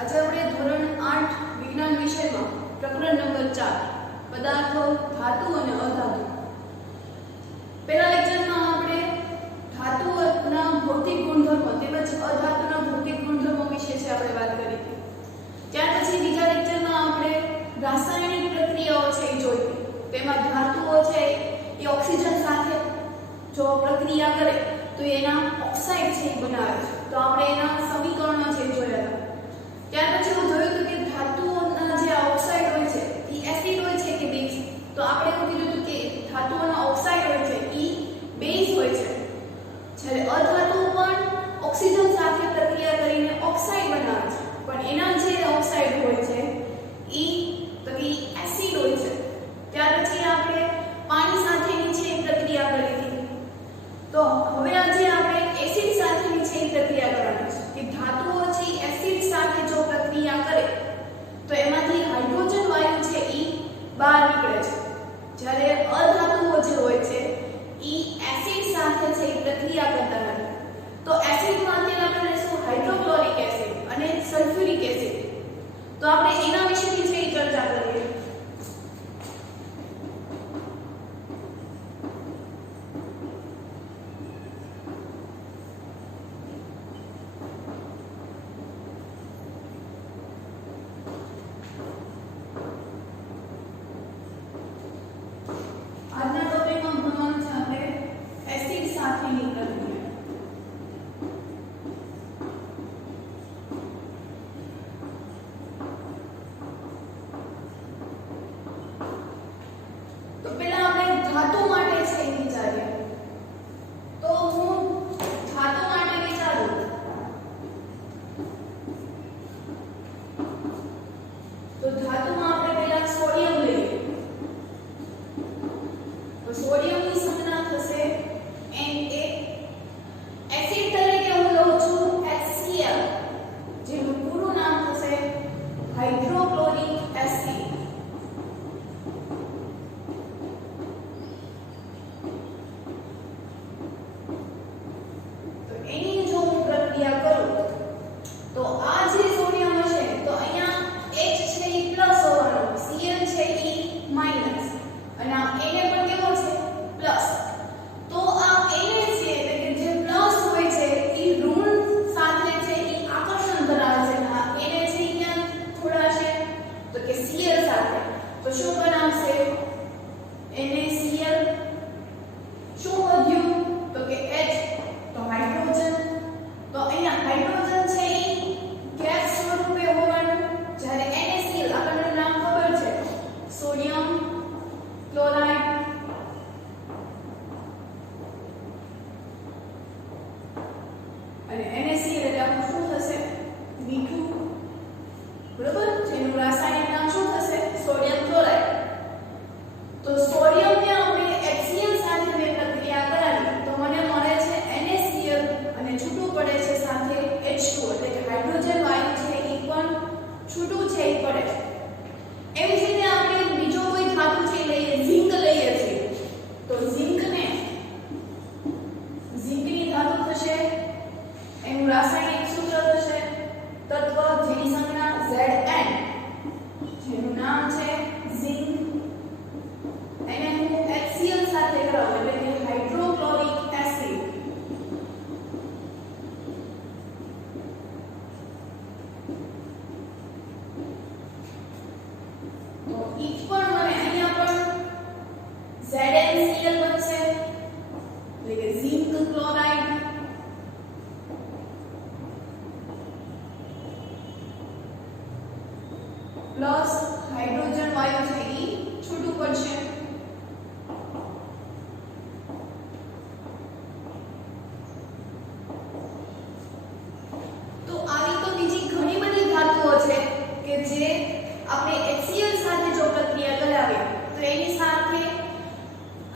આજે આપણે ધોરણ 8 વિજ્ઞાન વિષયમાં પ્રકરણ નંબર 4 પદાર્થો, ધાતુ અને અધાતુ. પહેલા લેક્ચરમાં આપણે ધાતુના ભૌતિક ગુણધર્મો તેમજ અધાતુના ભૌતિક ગુણધર્મો વિશે છે આપણે વાત કરી હતી. ત્યાર પછી બીજા લેક્ચરમાં આપણે રાસાયણિક પ્રક્રિયાઓ છે એ જોઈ. તેમાં ધાતુઓ છે એ ઓક્સિજન સાથે જો પ્રક્રિયા કરે તો એના ઓક્સાઇડ છે એ બનાવે છે. તો આપણે એના સમીકરણો છે જોયા હતા. ત્યાર પછી હું જોયું હતું કે ધાતુઓના જે ઓક્સાઇડ હોય છે એ એસિડ હોય છે કે બેઝ. તો આપણે એવું કીધું હતું કે ધાતુઓના ઓક્સાઇડ હોય છે એ બેઝ હોય છે, જ્યારે અધાતુઓ પણ ઓક્સિજન સાથે પ્રક્રિયા કરીને ઓક્સાઇડ બનાવે છે, પણ એના જે ઓક્સાઇડ હોય છે એ તો કે એસિડ હોય છે. ત્યાર પછી આપણે પાણી સાથેની છે પ્રક્રિયા કરી હતી. તો હવે આજે આપણે એસિડ સાથેની છે પ્રક્રિયા કરવાની છે કે ધાતુઓ છે એસિડ સાથે જો પ્રક્રિયા કરે તો એમાંથી હાઇડ્રોજન વાયુ છે એ બહાર નીકળે છે, જ્યારે અધાતુઓ જે હોય છે એ એસિડ સાથે છે પ્રક્રિયા કરતા નથી. તો એસિડમાં અત્યારે આપણે લઈશું હાઇડ્રોક્લોરિક એસિડ અને સલ્ફ્યુરિક એસિડ. તો આપણે એના વિશેની છે ચર્ચા કરીએ. આજના ટોપિકમાં ભણવાનું છે આપણે એસિડ સાથેની પ્રક્રિયા. તો પહેલા આપણે ધાતુ માટે છે એ વિચારીએ. તો હું ધાતુ માટે વિચારું તો ધાતુમાં આપણે પહેલા સોડિયમ લઈએ. તો સોડિયમની સંજ્ઞા થશે Na. એસિડ તરીકે હું લઉં છું HCl, જેનું પૂરું નામ થશે હાઇડ્રોક્લોરિક એસિડ. તો એની જો હું પ્રક્રિયા કરું તો આ જે સોડિયમ હશે તો અહીંયા H છે એ પ્લસ હોવાનો, Cl છે એ માઈનસ, અને આ Na પણ કેવો છે પ્લસ. તો આ Na છે એટલે કે જે પ્લસ હોય છે એ ઋણ સાથે છે એ આકર્ષણ ધરાવે છે. આ Na છે અહીંયા થોડા છે તો કે Cl સાથે, તો શું બનાવશે NaCl. શું વધ્યું તો કે H, તો હાઇડ્રોજન. તો અહીંયા હાઇડ્રોજન છે એ ગેસ સ્વરૂપે હોવાનું, જ્યારે NaCl આપણને નામ ખબર છે સોડિયમ ક્લોરાઇડ. અને NaCl એટલે આપણું શું થશે મીઠું, બરોબર, જેનું રાસાયણિક નામ શું થશે સોડિયમ ક્લોરાઇડ. તો સોડિયમને આપણે HCl સાથે મેં પ્રક્રિયા કરાવી તો મને મળે છે NaCl અને છૂટું પડે છે સાથે H2 એટલે કે હાઇડ્રોજન વાયુ છે એ પણ છૂટું છે એ પડે છે. એવી જ રીતે આપણે બીજો કોઈ ધાતુ છે લઈએ, ઝિંક લઈએ છીએ. તો ઝિંકની ધાતુ થશે, એનું રાસાયણિક સૂત્ર થશે તત્વ જેની સંજ્ઞા Zn, જેનું નામ છે ઝિંક. એને હું HCl સાથે કરાવું એટલે કે હાઇડ્રોક્લોરિક એસિડ. તો ઈ પણ મને અહીંયા પણ ZnCl બનશે એટલે કે ઝિંક ક્લોરાઇડ. પ્લસ હાઇડ્રોજન વાયુ છે એ છૂટું પડશે. તો આવી તો બીજી ઘણી બધી ધાતુઓ છે કે જે આપણે HCl સાથે જો પ્રક્રિયા કરાવીએ તો એની સાથે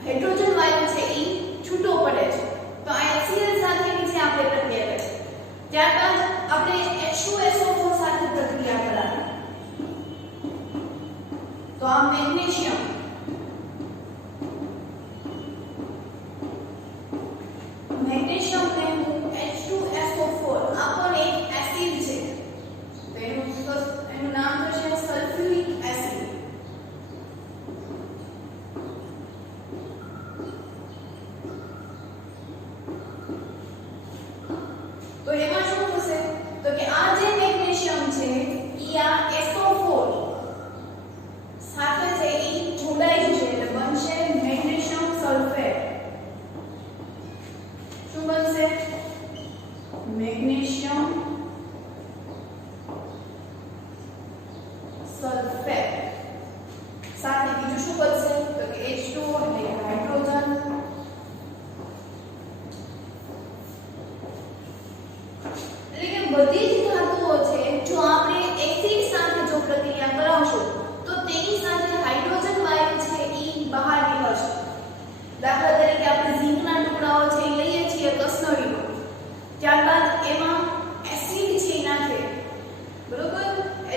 હાઇડ્રોજન વાયુ છે એ છૂટો પડે છે. તો આ HCl સાથેની છે આપણે પ્રક્રિયા કરીએ. ત્યારબાદ આપણે H2SO4 સાથે પ્રક્રિયા કરાવીએ તો આ મેગ્નેશિયમ, મેગ્નેશિયમને હું H2SO4 આ પણ એક એસિડ છે તો એનું ત્યાં SO4 સાથે છે ઈ જોડાઈ જશે એટલે બનશે મેગ્નેશિયમ સલ્ફેટ. શું બનશે? Magnesium sulphate. સાથે બીજું શું બનશે? તો કે H2O એટલે હાઇડ્રોજન. એટલે કે બધી જ ધાતુઓ છે જો આપણે એસિડ સાથે જો પ્રક્રિયા કરાવશું તો તેની સાથે હાઇડ્રોજન વાયુ છે ઈ બહાર નીકળશે. દાખલા તરીકે આપણે ઝીંકના ટુકડાઓ છે ઈ લઈએ છીએ કસનળીનો, ત્યારબાદ એમાં એસિડ છે નાખે, બરોબર,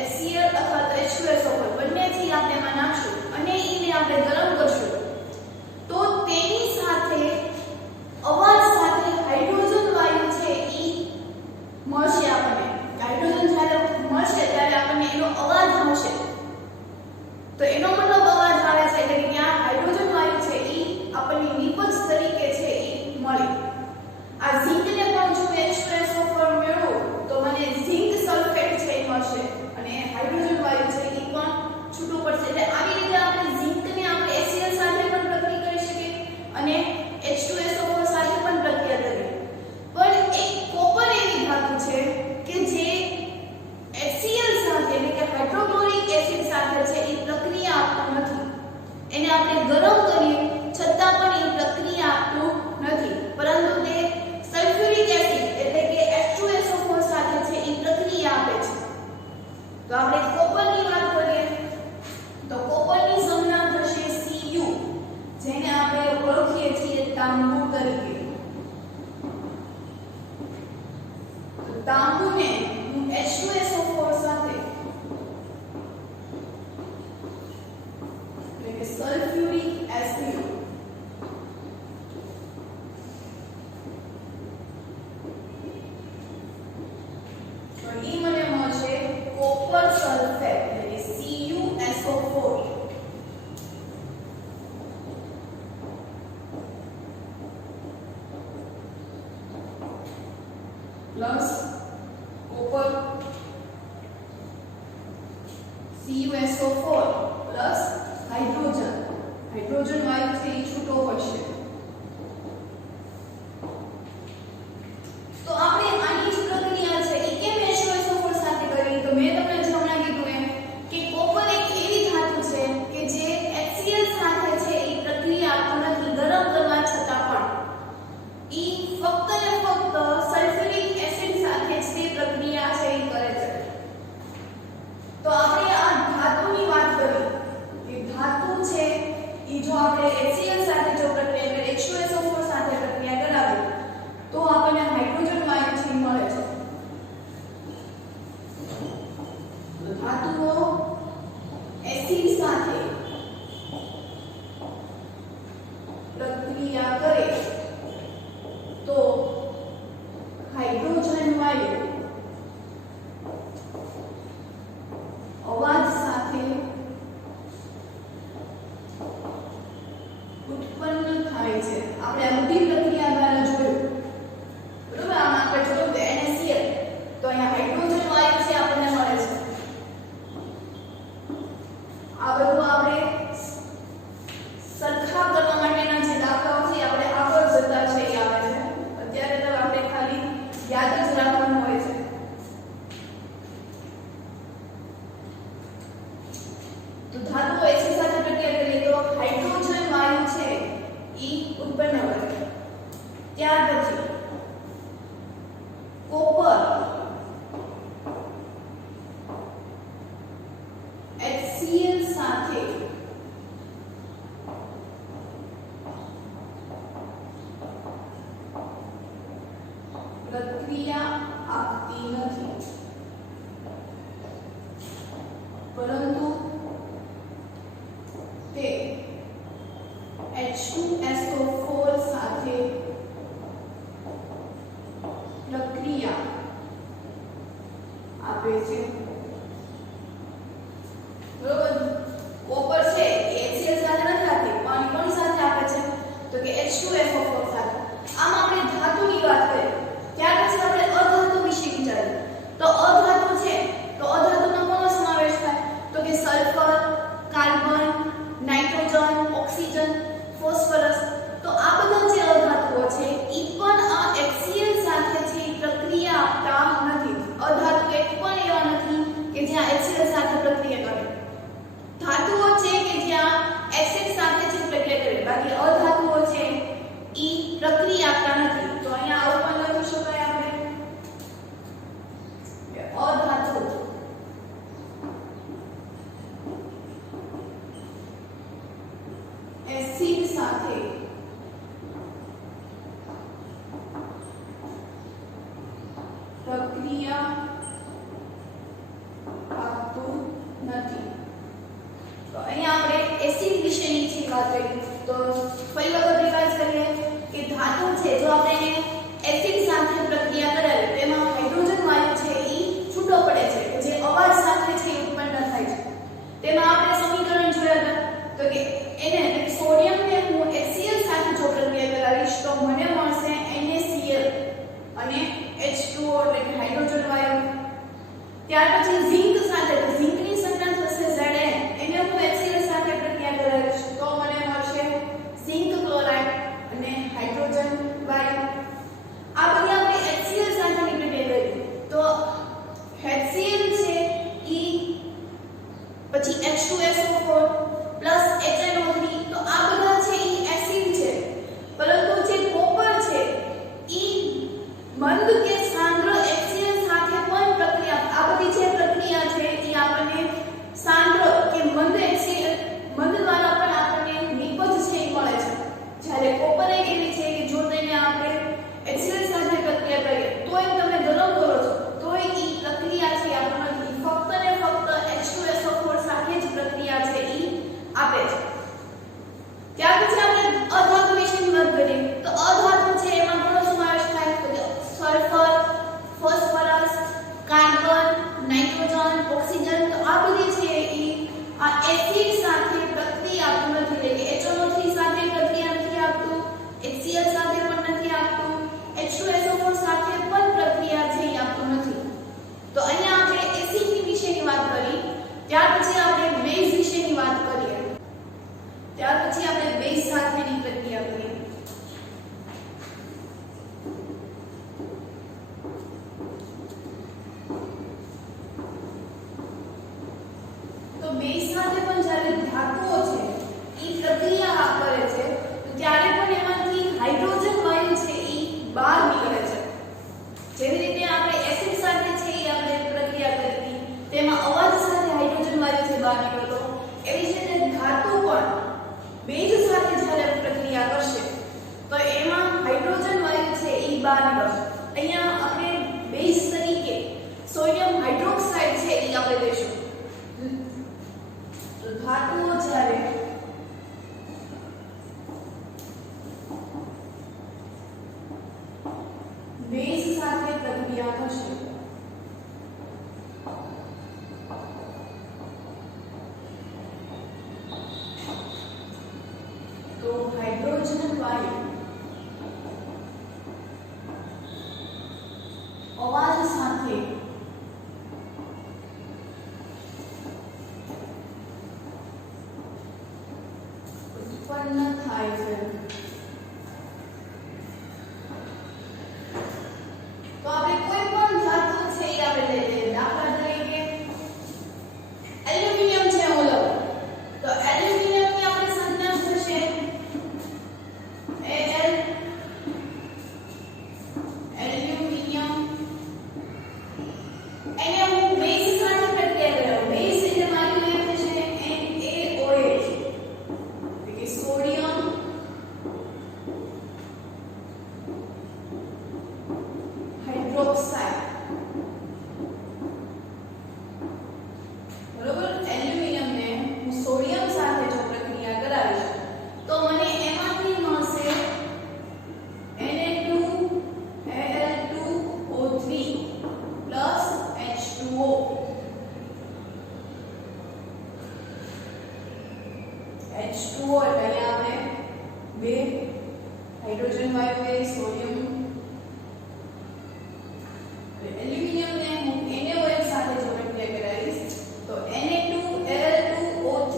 HCl અથવા તો H2SO4 બંને છે આપણે એમાં નાખશું અને એને આપણે ગરમ કરશું તો તેની સાથે અવાજ સાથે હાઇડ્રોજન વાયુ છે ઈ મળશે. આપણને હાઇડ્રોજન જ્યારે મળશે ત્યારે આપણને એનો અવાજ મળશે. તો એનો મતલબ અવાજ આવે છે એટલે કે ત્યાં હાઇડ્રોજન વાયુ છે ઈ આપણને નિપજ તરીકે છે ઈ મળી. આ ઝિંકને પણ જો H2SO4 મેળવું તો મને ઝિંક સલ્ફેટ છે ઈ મળશે અને હાઇડ્રોજન વાયુ છે ઈ પણ છૂટું પડશે. એટલે આવી રીતે આપણે ઝિંકને આપણે HCl સાથે પણ પ્રક્રિયા કરી શકીએ અને H2SO4 સાથે પણ પ્રક્રિયા કરીએ. પણ એક કોપર એવી ધાતુ છે કે જે HCl સાથે એટલે કે હાઇડ્રોક્લોરિક એસિડ સાથે છે એ પ્રક્રિયા આપતું નથી. એને આપણે ગરમ કરીએ છતાં પણ એ પ્રક્રિયા આપતું નથી, પરંતુ તે સલ્ફ્યુરિક એસિડ એટલે કે H2SO4 સાથે છે એ પ્રક્રિયા આપે છે. તો આપણે કોપરની વાત કરીએ તો કોપરની સંજ્ઞા થશે Cu, જેને આપણે ઓળખીએ છીએ તાંબુ તરીકે. તો તાંબુને હું H2SO4 સાથે એટલે કે સલ્ફ્યુરિક એસિડ તો ઈ મને મળશે કોપર સલ્ફેટ એટલે કે CuSO4. Plus copper CuSO4 plus hydrogen. Hydrogen વાયુ છે એ છૂટો પડશે. તો આપણે આની જ પ્રક્રિયા છે એ કેમ H2SO4 સાથે કરી? તો મેં તમને હમણાં કીધું એમ કે કોપર એક એવી ધાતુ છે કે જે HCl સાથે છે એ પ્રક્રિયા આપતું નથી ગરમ કરવા છતાં પણ. ઈ ફક્ત ને ફક્ત સલ્ફ્યુરિક એસિડ સાથે જ તે પ્રક્રિયા છે એ કરે છે. તો આપણે આ ધાતુની વાત કરી કે ધાતુ છે ઈ જો આપણે HCl સાથે જો પ્રક્રિયા કરીએ H2SO4 સાથે પ્રક્રિયા કરાવીએ તો આપણને હાઇડ્રોજન વાયુ છે મળે છે. તો ધાતુઓ એસિડ સાથે પ્રક્રિયા કરે તો હાઇડ્રોજન વાયુ અવાજ સાથે ઉત્પન્ન થાય છે. આપણે આ બધી પ્રક્રિયા દ્વારા જોયું, બરોબર. આમાં આપણે જોયું કે NaCl તો અહીંયા હાઇડ્રોજન વાયુ છે આપણને મળે છે. આ બધું આપણે સરખા કરવા માટેના જે દાખલાઓ છે આપણે આગળ જતા છે એ આવે છે. અત્યારે તો આપણે ખાલી યાદ જ રાખવાનું હોય છે. તો ધાતુઓ એસિડ સાથે પ્રક્રિયા કરીએ તો હાઇડ્રોજન વાયુ છે ઈ ઉત્પન્ન કરે. ત્યાર પછી કોપર HCl સાથે પ્રક્રિયા આપતી નથી, પરંતુ તે H2SO4 સાથે પ્રક્રિયા આપે છે. બરોબર. કોપર છે એ HCl સાથે નથી આપતી પણ કોની સાથે આપે છે? તો કે H2SO4 સાથે. આમ આપણે ધાતુની વાત કરીએ ત્યાર પછી આપણે અધાતુ વિશે વિચારીએ. તો અધાતુ છે તો અધાતુમાં કોનો ની વાત કરી તો ફરી વખત રિવાઇઝ કરીએ કે ધાતુ છે જો આપણે એસિડ સાથે પ્રક્રિયા કરાવીએ તેમાં હાઇડ્રોજન વાયુ છે એ છૂટો પડે છે જે અવાજ સાથે છે ઉત્પન્ન થાય છે તેમાં આપણે સમીકરણ જોયા હતા તો કે એને સોડિયમ ને હું HCl સાથે જો પ્રક્રિયા કરાવીશ તો મને મળશે NaCl અને H2O એટલે કે હાઇડ્રોજન વાયુ ત્યાર પછી ઝિંક સાથે તો ઝિંક ની સંજ્ઞા થશે Zn એને હું HCl સાથે પ્રક્રિયા કરાવીશ તો મને મળશે ઝિંક ક્લોરાઇડ અને હાઇડ્રોજન વાયુ આ બધી આપણે HCl સાથેની પ્રક્રિયા કરી તો HCl છે ઈ પછી H2SO4 HNO3 તો આ બધા છે ઈ એસિડ છે પરંતુ જે કોપર છે ઈ મંદ કે સાંદ્ર HCl સાથે પણ પ્રક્રિયા આ બધી જે પ્રક્રિયા છે ઈ આપણને સાંદ્ર કે મંદ HCl મંદ દ્વારા પણ આપણને નિપજ છે ઈ મળે છે જ્યારે કોપર એક એવી છે કે જો તેને આપણે HCl સાથે પ્રક્રિયા કરીએ તોય તમે ગરમ કરો છો તોય ઈ પ્રક્રિયા છે આપણને ફક્ત ને ફક્ત H2SO4 સાથે જ પ્રક્રિયા છે ઈ આપે છે ત્યાર પછી આપણે અધાતુ વિશેની વાત કરીએ તો અધાતુ છે એમાં ઘણો સમાવેશ થાય તો sulphur phosphorus carbon nitrogen oxygen તો આ બધી છે ઈ આ એસિડ સાથે પ્રક્રિયા આપતું નથી એટલે કે HNO3 સાથે પ્રક્રિયા નથી આપતું HCl સાથે પણ નથી આપતું H2SO4 સાથે પણ પ્રક્રિયા છે ઈ આપતું નથી તો અહીંયા આપણે એસિડ વિશેની વાત કરી ત્યાર પછી આપણે બેઝ વિશેની વાત કરીએ ત્યાર પછી આપણે બેઝ સાથેની પ્રક્રિયા કરીએ તો બેઝ સાથે પણ જ્યારે ધાતુઓ છે ઈ પ્રક્રિયા કરે છે તો ત્યારે પણ એમાંથી હાઇડ્રોજન વાયુ છે ઈ બહાર નીકળે છે જેવી રીતે આપણે એસિડ સાથે છે ઈ આપણે પ્રક્રિયા કરી તેમાં અવાજ સાથે હાઇડ્રોજન વાયુ છે બહાર નીકળતો એવી જ રીતે ધાતુ પણ બેઝ સાથે જ્યારે પ્રક્રિયા કરશે તો એમાં હાઇડ્રોજન વાયુ છે ઈ બહાર નીકળશે અહીંયા આપણે બેઝ તરીકે સોડિયમ હાઇડ્રોક્સાઇડ છે ઈ આપણે લેશું તો ધાતુઓ જ્યારે બેઝ સાથે પ્રક્રિયા કરશે તો હાઇડ્રોજન વાયુ અવાજ સાથે ઉત્પન્ન થાય છે તો આપણે કોઈ પણ ધાતુ છે એ આપણે લઈ લઈએ દાખલા તરીકે એલ્યુમિનિયમ છે ઓલો તો એલ્યુમિનિયમ ની આપણે સંજ્ઞા થશે Al એલ્યુમિનિયમ એને હું બેઝ સાથે પ્રક્રિયા કરાવું બેઝ એટલે મારી લઈ થશે NaOH એટલે કે સોડિયમ હાઇડ્રોક્સાઇડ બરોબર એલ્યુમિનિયમ ને હું સોડિયમ સાથે જો પ્રક્રિયા કરાવીશ તો મને એમાંથી મળશે Na2Al2O3 H2O H2O એટલે અહીંયા આપણે બે હાઇડ્રોજન વાયુ છે સોડિયમ એલ્યુમિનિયમ ને હું NaOH સાથે જો પ્રક્રિયા કરાવીશ તો Na2Al2O3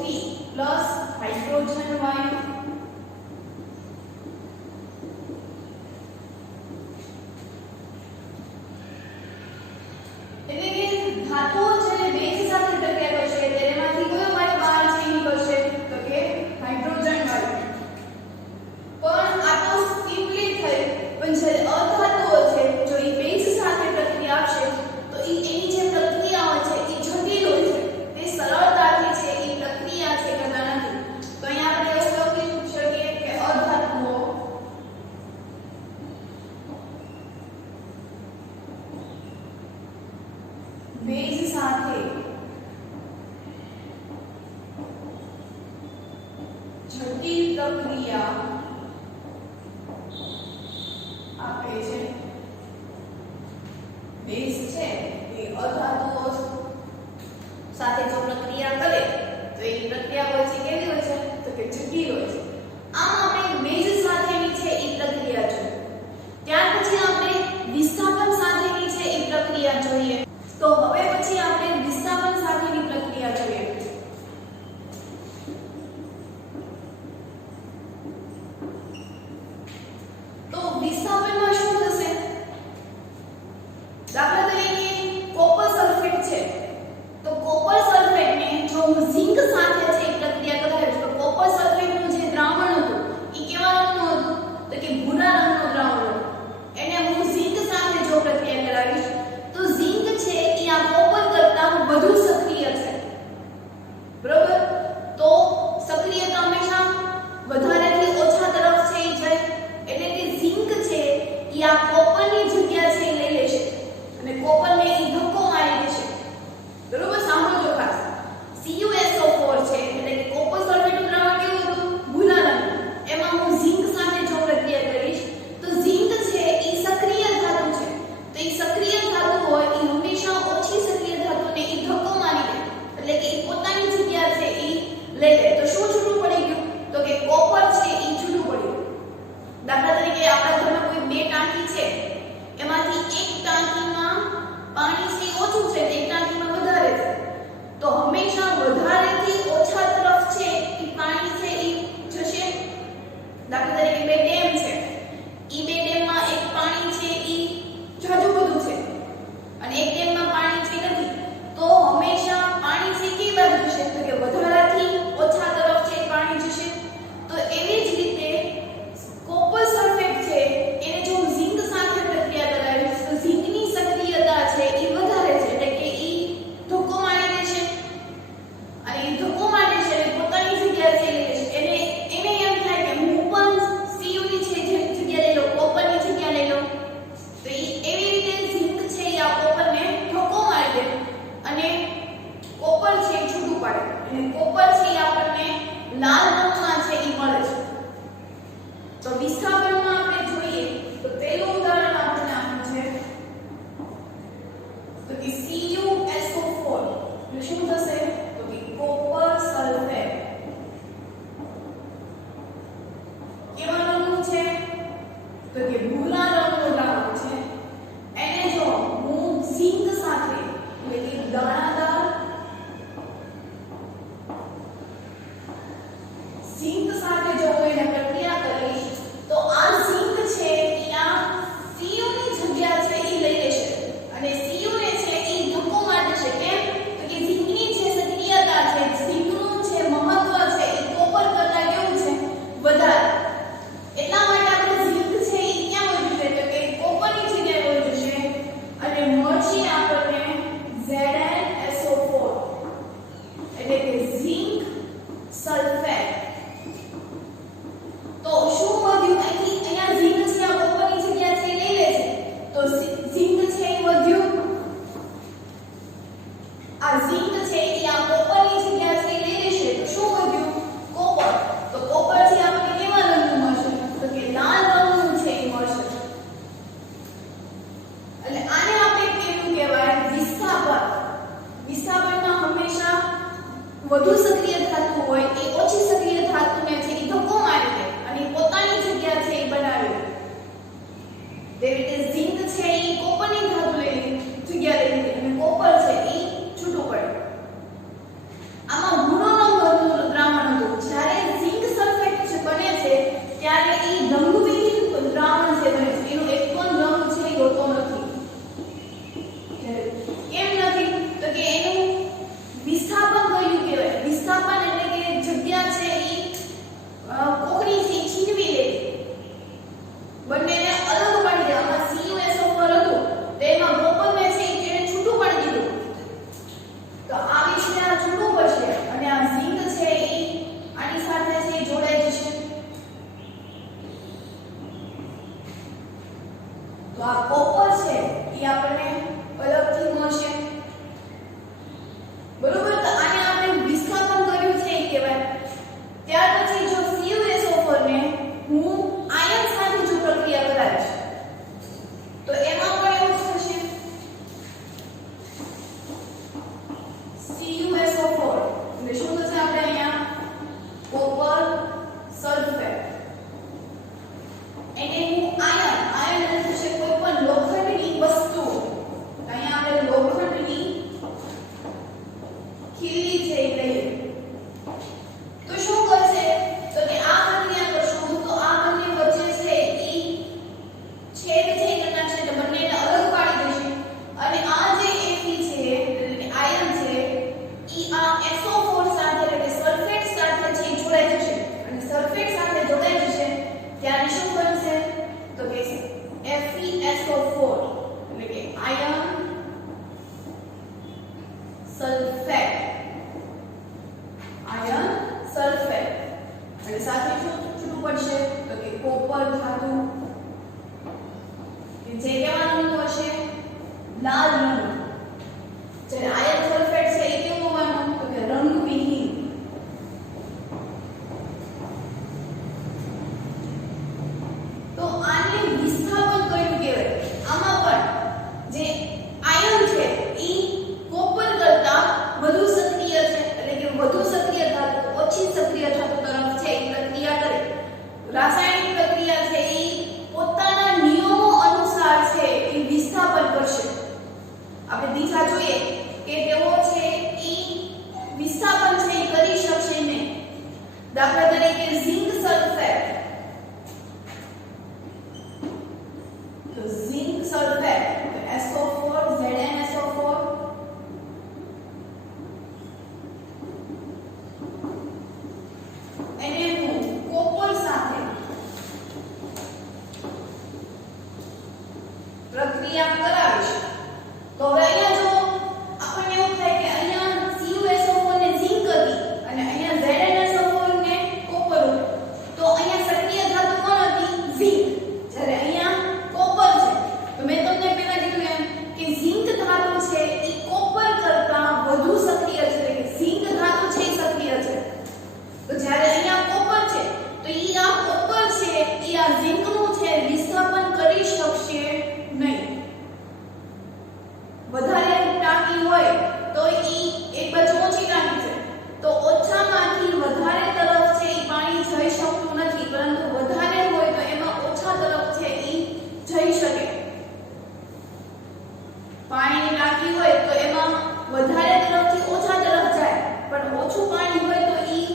હાઇડ્રોજન વાયુ એટલે કે ધાતુઓ છે ને બેઝ સાથે પ્રક્રિયા કરશે તેમાંથી કયો વાયુ બહાર છે નીકળશે તો કે હાઇડ્રોજન વાયુ પણ આ તો સિમ્પલી થઈ પણ જ્યારે અધાતુઓ છે જો ઈ બેઝ સાથે પ્રક્રિયા આપશે તો ઈ એની જે પ્રક્રિયાઓ છે ઈ જટિલ હોય છે તે સરળતાથી છે ઈ પ્રક્રિયા છે કરતા નથી તો અહીંયા આપણે એવું લખી શકીએ કે અધાતુઓ બેઝ સાથે જટિલ પ્રક્રિયા આપે છે બેઝ છે એ અધાતુઓ સાથે જો પ્રક્રિયા કરે તો એ પ્રક્રિયા હોય છે કેવી હોય છે તો કે જટિલ હોય છે આમ આપણે બેઝ સાથેની છે એ પ્રક્રિયા જોઈએ ત્યાર પછી આપણે વિસ્થાપન સાથેની છે એ પ્રક્રિયા જોઈએ તો હવે પછી આપણે વિસ્થાપન સાથેની પ્રક્રિયા જોઈએ તો વિસ્થાપનમાં શું થશે દાખલા તરીકે કોપર સલ્ફેટ છે તો કોપર સલ્ફેટને જો હું ઝિંક સાથે છે એક પ્રક્રિયા કરાવીશ તો કોપર સલ્ફેટનું જે દ્રાવણ હતું એ કેવા રંગનું હતું તો કે ભૂરા રંગનું દ્રાવણ હતું એને હું ઝિંક સાથે જો પ્રક્રિયા કરાવીશ તો ઝિંક છે એ આ કોપર કરતાં વધુ સક્રિય છે બરોબર તો સક્રિયતા હંમેશા વધારેથી ઓછા તરફ છે એ જાય એટલે કે ઝિંક છે એ આ કોપરની જગ્યા છે એ લઈ લેશે અને કોપરને એ ધક્કો મારી દેશે બરોબર સાંભળજો ખાસ CuSO4 છે એટલે કે કોપર સલ્ફેટનું દ્રાવણ કેવું હતું ભૂરા રંગનું એમાં હું ઝિંક સાથે જો પ્રક્રિયા કરીશ તો ઝિંક છે એ સક્રિય ધાતુ છે તો એ સક્રિય ધાતુ હોય એ હંમેશા ઓછી સક્રિય ધાતુને એ ધક્કો મારી દે એટલે કે એ પોતાની જગ્યા છે એ લઈ લે તો શું છૂટું પડી ગયું તો કે કોપર છે એ છૂટું પડ્યું દાખલા તરીકે આપણા ઘરમાં કોઈ બે ટાંકી છે એમાંથી એક ટાંકીમાં પાણી છે ઓછું છે એક ટાંકીમાં વધારે છે તો હંમેશા વધારેથી ઓછા તરફ છે એ પાણી છે એ જશે દાખલા તરીકે બે ડેમ છે ઈ બે ડેમમાં એક પાણી છે એ જાજુ બધું છે અને એક ડેમમાં પાણી છે નથી તો હંમેશા પાણી છે કઈ બાજુ જશે તો કે વધારાથી ઓછા તરફ છે પાણી જશે તો એવી જ રીતે કોપર સલ્ફેટ છે એને જો ઝિંક સાથે પ્રક્રિયા કરાવીશ તો ઝિંકની સક્રિયતા છે એ વધારે છે એટલે કે એ ધક્કો મારી દેશે અને એ ધક્કો મારી દેશે એટલે પોતાની જગ્યા છે લઈ લેશે એને એમ થાય કે હું પણ Cu ની છે જગ્યા લઈ લઉં કોપરની જગ્યા લઈ લઉં તો એવી રીતે ઝિંક છે એ આ કોપરને ધક્કો મારી દે અને કોપર છે એ છૂટું પાડે અને કોપર છે એ આપણને લાલ રંગમાં છે એ મળે છે તો વિસ્થાપનમાં આપણે જોઈએ તો પહેલું ઉદાહરણ આપણને આપ્યું છે તો કે CuSO4 એટલે શું થશે તો કે કોપર સલ્ફેટ કેવા રંગનું છે તો કે ભૂરા રંગનું દ્રાવણ છે એને જો હું ઝિંક સાથે એટલે કે દાણાદાર ઝિંક સાથે જો હું એને પ્રક્રિયા કરીશ તો આ ઝિંક છે એ આ Cu ની જગ્યા છે એ લઈ લેશે અને Cu ને છે એ ધક્કો મારી દેશે કેમ તો કે ઝિંકની જે સક્રિયતા છે ઝિંકનું જે મહત્વ છે એ કોપર કરતાં કેવું છે વધારે એટલા માટે આપણે ઝિંક છે એ ક્યાં વહી જશે તો કે કોપરની જગ્યાએ વહી જશે અને મળશે આપણને ZnSO4 એટલે કે ઝિંક સલ્ફેટ તો શું વધ્યું અહીંયા ઝિંક છે આ કોપરની જગ્યા છે લઈ લે છે તો ઝિંક છે એ વધ્યું આ ઝિંક છે એ આ કોપરની જગ્યા છે લઈ લેશે તો શું વધ્યું કોપર તો કોપર છે આપણને કેવા રંગનું મળશે તો કે લાલ રંગનું છે એ મળશે એટલે આને આપણે કેવું કહેવાય વિસ્થાપન વિસ્થાપનમાં હંમેશા વધુ સક્રિય ધાતુ હોય એ ઓછી સક્રિય ધાતુને છે એ ધક્કો મારી દે અને પોતાની જગ્યા છે એ બનાવે તેવી રીતે ઝિંક છે એ કોપરની ધાતુ લઈ જગ્યા લઈ લે અને કોપર છે એ છૂટું પડે આમાં ભૂરો રંગ હતું દ્રાવણ હતું જ્યારે ઝિંક સલ્ફેટ જે બને છે ત્યારે એ રંગવિહીન દ્રાવણ છે બને છે એનો એક પણ રંગ છે એ હોતો નથી કેમ નથી તો કે એનું વિસ્થાપન કયું કહેવાય વિસ્થાપન એટલે કે જગ્યા સલ્ફેટ, આયર્ન સલ્ફેટ. અને સાથે શું છૂટું પડશે તો કે કોપર ધાતુ કે જે કેવા રંગનું હશે લાલ રંગ. જ્યારે આયર્ન સલ્ફેટ છે એ કેવું હોવાનું તો કે રંગવિહીન. તો આને વિસ્થાપન કયું કહેવાય? આમાં પણ જે આયર્ન છે ઈ કોપર કરતા વધુ સક્રિય છે, એટલે કે વધુ સક્રિય ધાતુ ઓછી સક્રિય ધાતુ તરફ છે એ પ્રક્રિયા કરે. રાસાયણિક પ્રક્રિયા છે ઈ પોતાના નિયમો અનુસાર છે એ વિસ્થાપન કરશે. આપણે બીજા જોઈએ કે તેઓ છે ઈ વિસ્થાપન છે એ કરી શકશે નહીં. દાખલા તરીકે ઝિંક સલ્ફેટ, તો ઝિંક સલ્ફેટ SO4 ZnSO4 એને હું કોપર સાથે પ્રક્રિયા કરાવીશ તો હવે અહીંયા જો આપણને એવું થાય કે અહીંયા CuSO4 ને ઝિંક હતી અને અહીંયા ZnSO4 ને કોપર હતું, તો અહીંયા સક્રિય ધાતુ કોણ હતી? ઝિંક. જ્યારે અહીંયા કોપર છે તો મેં તમને પહેલા કીધું એમ કે ઝિંક ધાતુ છે એ કોપર કરતા વધુ સક્રિય છે, એટલે કે ઝિંક ધાતુ છે એ સક્રિય છે. તો જ્યારે અહીંયા કોપર છે તો ઈ આ કોપર છે ઈ આ ઝિંકનું છે વિસ્થાપન કરી શકશે નહીં. વધારે ટાંકી હોય તો ઈ એક બાજુ ઓછી ટાંકી છે તો ઓછામાંથી વધારે તરફ છે ઈ પાણી જઈ શકતું નથી, પરંતુ વધારે હોય તો એમાં ઓછા તરફ છે ઈ જઈ શકે. પાણીની ટાંકી હોય તો એમાં વધારે તરફથી ઓછા તરફ જાય, પણ ઓછું પાણી હોય તો ઈ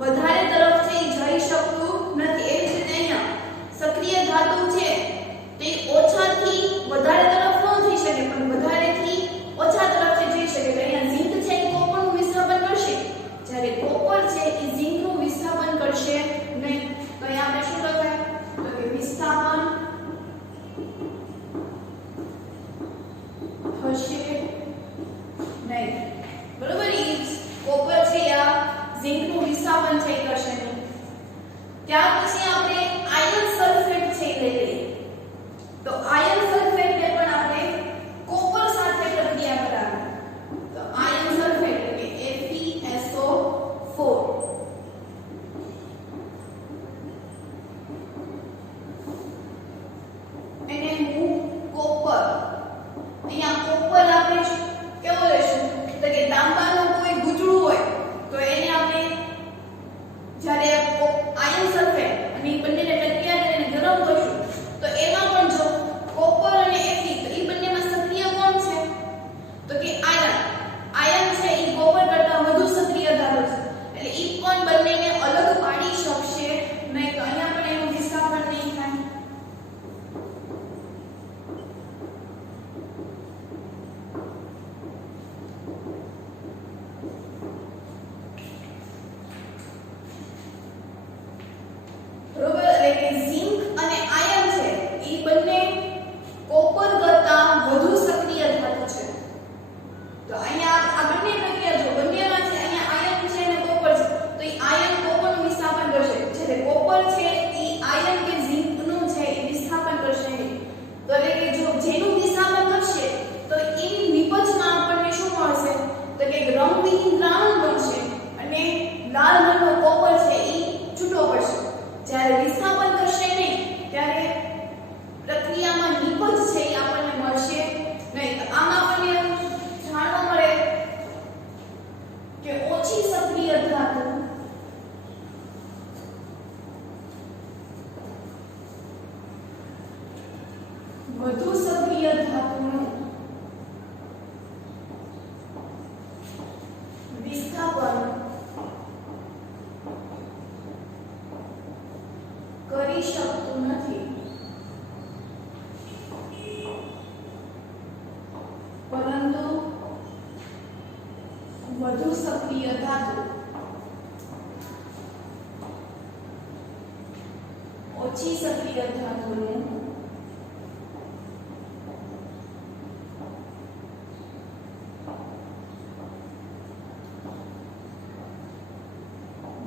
વધારે તરફ છે ઈ જઈ શકતું નથી. એવી જ રીતે અહીંયા સક્રિય ધાતુ છે તે ઓછાથી વધારે તરફ ન જઈ શકે, પણ વધારેથી ઓછા તરફ જઈ શકે. તો અહીંયા ઝિંક છે એ કોપરનું વિસ્થાપન કરશે, જ્યારે કોપર છે એ ઝિંકનું વિસ્થાપન કરશે નહીં. તો અહીંયા આપણે શું લખાય તો કે વિસ્થાપન થશે નહીં. બરોબર, કોપર છે આ ઝિંકનું વિસ્થાપન છે એ કરશે નહીં. ત્યાર પછી આપણે આયર્ન સલ્ફેટ છે એ લઈ લઈએ. તો આયર્ન સલ્ફેટ ને પણ આપણે કોપર સાથે પ્રક્રિયા કરાવી. તો આયર્ન સલ્ફેટ એટલે કે FeSO4 એને હું કોપર, અહીંયા કોપર આપણે કેવો લેશું તો કે તાંબાનું કોઈ ગુજળું હોય તો એને આપણે જ્યારે આયર્ન સલ્ફેટ અને એ બંનેને પ્રક્રિયા કરીને ગરમ કરશું તો એમાં પણ જો કોપર અને Fe તો એ બંનેમાં સક્રિય કોણ છે તો કે આયર્ન. આયર્ન છે એ કોપર કરતા વધુ સક્રિય ધાતુ છે, એટલે એ પણ બંનેને અલગ પાડી શકશે નહીં. તો અહીંયા પણ એનું વિસ્થાપન નહીં થાય. બરોબર, એટલે કે ઝિંક અને આયર્ન છે એ બંને કોપર કરતા વધુ સક્રિય ધાતુ છે. તો અહીંયા આ બંને પ્રક્રિયા જો બંનેમાં છે, અહીંયા આયર્ન છે અને કોપર છે તો એ આયર્ન કોપરનું વિસ્થાપન કરશે, જ્યારે કોપર છે એ આયર્ન કે ઝિંકનું છે એ વિસ્થાપન કરશે નહીં. તો એટલે કે જો જેનું વિસ્થાપન કરશે તો એની નિપજમાં આપણને શું મળશે તો કે રંગવિહીન દ્રાવણ બનશે અને લાલ રંગનો કોપર છે એ છૂટો પડશે. જ્યારે વિસ્થાપન કરશે નહીં ત્યારે પ્રક્રિયામાં નિપજ છે એ આપણને મળશે નહીં. તો આમાં આપણને જાણવા મળે કે ઓછી સક્રિય ધાતુ વધુ સક્રિય ધાતુનું વિસ્થાપન કરી શકતું નથી, પરંતુ વધુ સક્રિય ધાતુ ઓછી સક્રિય ધાતુનું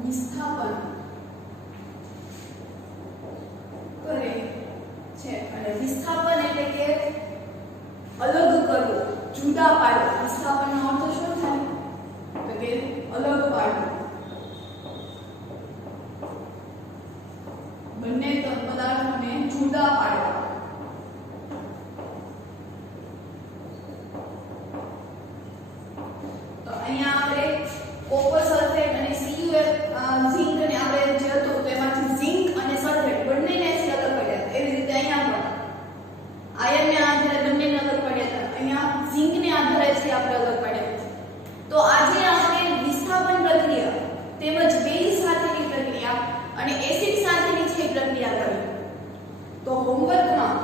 વિસ્થાપન કરે છે અને વિસ્થાપન એટલે કે અલગ કરવું, જુદા પાડવું. વિસ્થાપનનો અર્થ શું થાય? તો કે અલગ પાડવું. બંને પદાર્થોને જુદા પાડવા. તો અહીંયા આપણે કોપર સલ્ફેટ અને CuF ઝિંક ને આપણે જે હતું તો એમાંથી ઝિંક અને સલ્ફેટ બંનેને અલગ પડ્યા. એવી રીતે અહીંયા પણ આયનને આધારે બંનેને અલગ પડ્યા હતા. અહીંયા ઝિંકને આધારે છે આપણે અલગ પડ્યા. તો આજે આપણે વિસ્થાપન પ્રક્રિયા તેમજ બેઝ સાથેની પ્રક્રિયા અને એસિડ સાથેની છે પ્રક્રિયા કરી. તો હોમવર્કમાં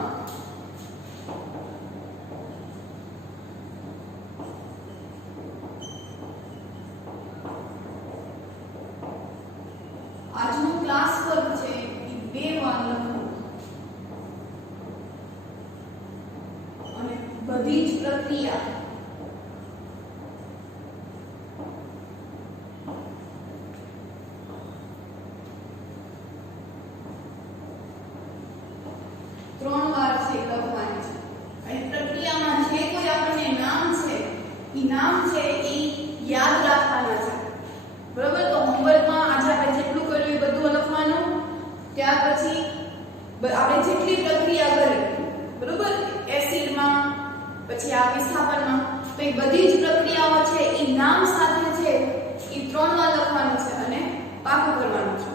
આજનો ક્લાસ વર્ક છે એ 2 વાર લખવું અને બધી જ પ્રક્રિયા નામ છે એ યાદ રાખવાના છે. બરોબર? તો હોમવર્કમાં આજે આપણે જેટલું કર્યું એ બધું લખવાનું. ત્યાર પછી આપણે જેટલી પ્રક્રિયા કરી, બરોબર, એસિડમાં પછી આ વિસ્થાપનમાં, તો એ બધી જ પ્રક્રિયાઓ છે એ નામ સાથે છે એ 3 વાર લખવાનું છે અને પાકું કરવાનું છે.